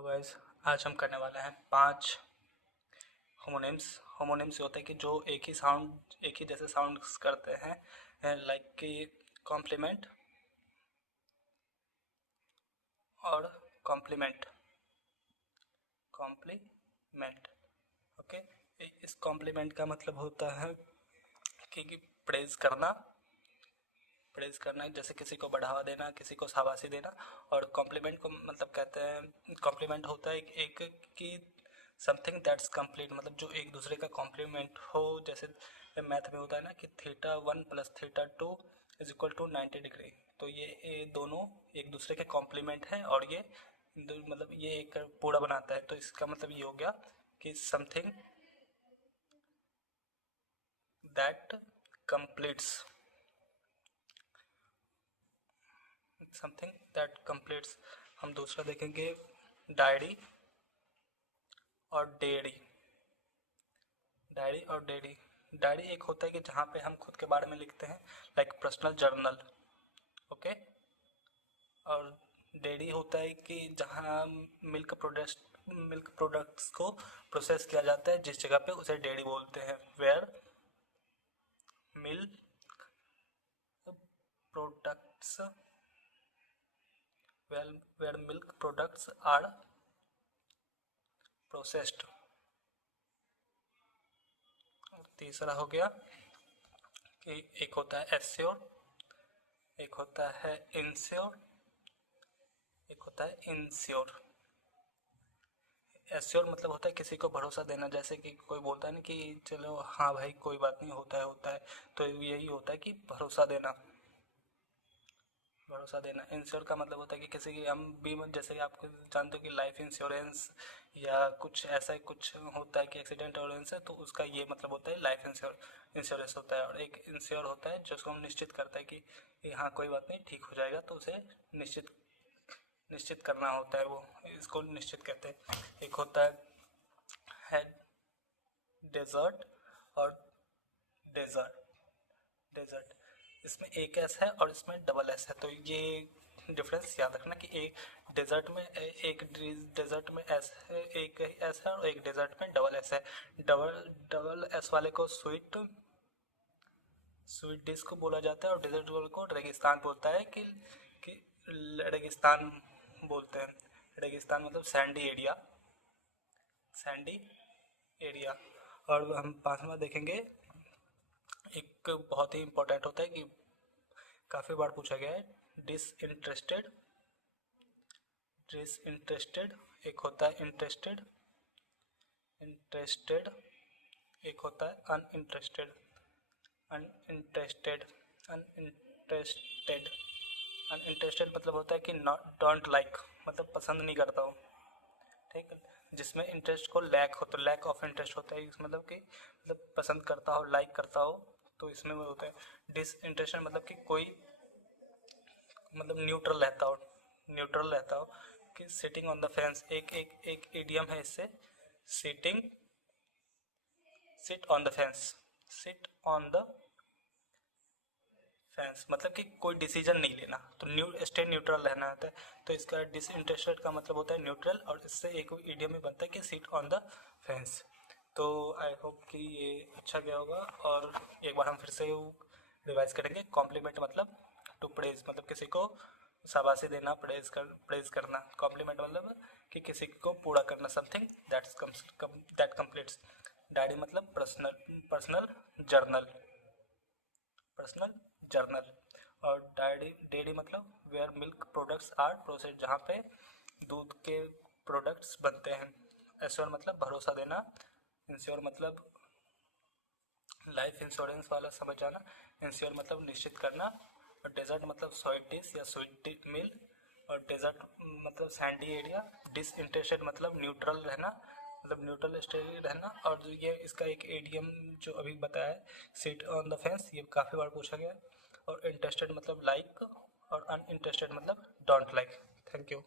Hello guys, आज हम करने वाले हैं 5 होमोनिम्स। होमोनिम्स होते हैं कि जो एक ही जैसे साउंड्स करते हैं, लाइक कि कॉम्प्लीमेंट और कॉम्प्लीमेंट। Compliment, okay. इस कॉम्प्लीमेंट का मतलब होता है कि प्रेज करना, जैसे किसी को बढ़ावा देना, किसी को शाबाशी देना। और कॉम्प्लीमेंट को मतलब कहते हैं, कॉम्प्लीमेंट होता है एक कि समथिंग दैट्स कंप्लीट, मतलब जो एक दूसरे का कॉम्प्लीमेंट हो। जैसे मैथ में होता है ना कि θ1 + θ2 = 90 डिग्री। तो ये दोनों एक दूसरे के कॉम्प्लीमेंट हैं और ये मतलब ये एक पूरा बनाता है। तो इसका मतलब ये हो गया कि something that completes, something that completes. हम दूसरा देखेंगे डायरी और डेयरी। डायरी और डेयरी, डायरी एक होता है कि जहाँ पे हम खुद के बारे में लिखते हैं, लाइक पर्सनल जर्नल, ओके। और डेयरी होता है कि जहाँ मिल्क प्रोडक्ट्स को प्रोसेस किया जाता है, जिस जगह पे उसे डेयरी बोलते हैं। Where milk products where milk products are processed. तीसरा हो गया कि एक होता है एश्योर, एक होता है इंश्योर, एक होता है इंश्योर। एश्योर मतलब होता है किसी को भरोसा देना, जैसे कि कोई बोलता है ना कि चलो हाँ भाई कोई बात नहीं, होता है। तो यही होता है कि भरोसा देना। इंश्योर का मतलब होता है कि किसी की हम बीमा, जैसे कि आप जानते हो कि लाइफ इंश्योरेंस या कुछ ऐसा कुछ होता है कि एक्सीडेंट इंश्योरेंस है, तो उसका ये मतलब होता है लाइफ इंश्योरेंस होता है। और एक इंश्योर होता है जो उसको हम निश्चित करता है कि हाँ कोई बात नहीं, ठीक हो जाएगा, तो उसे निश्चित करना होता है, वो इसको निश्चित कहते हैं। एक होता है डेजर्ट और डेजर्ट। इसमें एक एस है और इसमें डबल एस है, तो ये डिफरेंस याद रखना कि एक डेजर्ट में एस है, एक एस है, और एक डेजर्ट में डबल एस है। डबल एस वाले को स्वीट डिश को बोला जाता है, और डेजर्ट वाले को रेगिस्तान बोलता है कि रेगिस्तान बोलते हैं। रेगिस्तान मतलब सैंडी एरिया। और हम पांचवा देखेंगे, एक बहुत ही इम्पोर्टेंट होता है कि काफ़ी बार पूछा गया है, डिसइंटरेस्टेड। एक होता है इंटरेस्टेड, एक होता है अनइंटरेस्टेड। अनइंटरेस्टेड अनइंटरेस्टेड मतलब होता है कि डोंट लाइक, मतलब पसंद नहीं करता हूँ, ठीक है। जिसमें इंटरेस्ट को लैक हो, तो लैक ऑफ इंटरेस्ट होता है, मतलब कि मतलब पसंद करता हो, लाइक करता हो, तो इसमें वो होता है। डिसइंटरेस्टेड मतलब कि कोई मतलब न्यूट्रल रहता हो कि सिटिंग ऑन द फेंस। एक इडियम है इससे, सिट ऑन द फेंस, मतलब कि कोई डिसीजन नहीं लेना, तो स्टे न्यूट्रल रहना होता है। तो इसका डिसइंटरेस्टेड का मतलब होता है न्यूट्रल, और इससे एक इडियम में बनता है कि सिट ऑन द फेंस। तो आई होप कि ये अच्छा गया होगा। और एक बार हम फिर से रिवाइज करेंगे। कॉम्प्लीमेंट मतलब टू प्रेज, मतलब किसी को शाबाशी देना, प्रेज करना। कॉम्प्लीमेंट मतलब कि किसी को पूरा करना, समथिंग दैट कंप्लीट्स। डायरी मतलब पर्सनल जर्नल। और डेयरी मतलब where milk products are processed, जहाँ पे दूध के प्रोडक्ट्स बनते हैं। एश्योर मतलब भरोसा देना। इंश्योर मतलब लाइफ इंश्योरेंस वाला समझ जाना। इंश्योर मतलब निश्चित करना। और डेजर्ट मतलब स्वीट डिश या स्वीट मिल। और डेजर्ट मतलब सैंडी एरिया। डिसइंटरेस्टेड मतलब न्यूट्रल रहना, मतलब न्यूट्रल स्टेट रहना। और जो ये इसका एक एडियम जो अभी बताया है, सिट ऑन द फेंस, ये काफ़ी बार पूछा गया। और इंटरेस्टेड मतलब लाइक, और अनइंटरेस्टेड मतलब डोंट लाइक। Thank you.